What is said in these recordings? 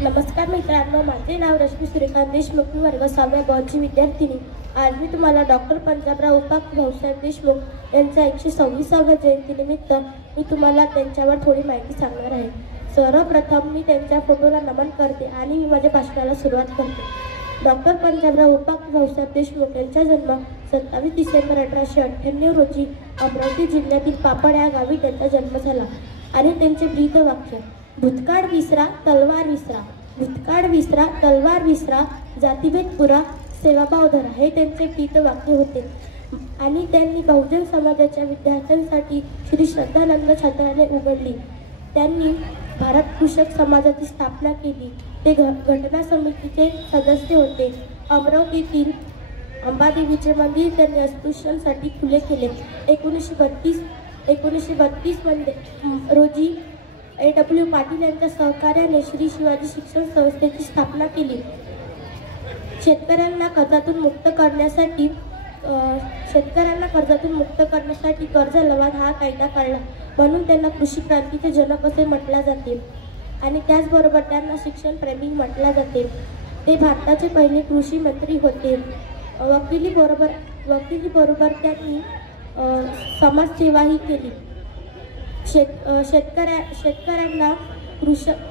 नमस्कार मित्रांनो, माझे नाव रश्मी सूर्यकांत देशमुख, मी वर्ग 6व्या ब ची विद्यार्थिनी। आज मी तुम्हाला डॉक्टर पंजाबराव उपाख्य भाऊसाहेब देशमुख यांच्या 126व्या जयंतीनिमित्त मी तुम्हाला त्यांच्यावर थोडी माहिती सांगणार आहे। सर्वप्रथम मी त्यांच्या फोटोला नमन करते आणि मी माझ्या भाषणाला सुरुवात करते। डॉक्टर पंजाबराव उपाख्य भाऊसाहेब देशमुख यांचा जन्म 27 डिसेंबर 1898 रोजी अमरावती जिल्ह्यातील पापड या गावी त्यांचा जन्म झाला आणि त्यांचे ब्रीदवाक्य भूतकाळ विसरा तलवार विसरा, भूतकाळ विसरा तलवार विसरा, जातीभेद पुरा सेवाभाव धरा हे त्यांचे ब्रीदवाक्य होते। आणि त्यांनी बहुजन समाजाच्या विद्यार्थ्यांसाठी श्री श्रद्धानंद छात्रालय उघडली। त्यांनी भारत कृषक समाजाची स्थापना केली। ते घटना समितीचे सदस्य होते। अमरावतीतील अंबादेवीचे मंदिर त्यांनी अस्पृश्यांसाठी खुले केले। 1932 रोजी A.W. पाटील यांच्या सहकार्याने श्री शिवाजी शिक्षण संस्थेची स्थापना केली। शेतकऱ्यांना कर्जातून मुक्त करण्यासाठी कर्ज लवाद हा कायदा काढला, म्हणून त्यांना कृषी क्रांतीचे जनक असे म्हटले जाते आणि त्याचबरोबर त्यांना शिक्षण प्रेमी म्हटले जाते। ते भारताचे पहिले कृषी मंत्री होते। वकिलीबरोबर त्यांनी समाजसेवाही केली।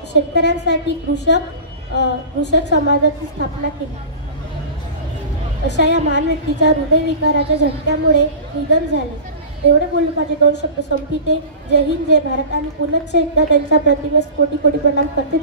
शेतकऱ्यांसाठी कृषक समाजाची स्थापना केली। अशा या महान व्यक्तीच्या हृदयविकाराच्या झटक्यामुळे निधन झाले। एवढे बोलून माझे 2 शब्द संपविते। जय हिंद, जय भारत आणि पुनश्च एकदा त्यांच्या प्रतिमेस कोटी कोटी प्रणाम करते।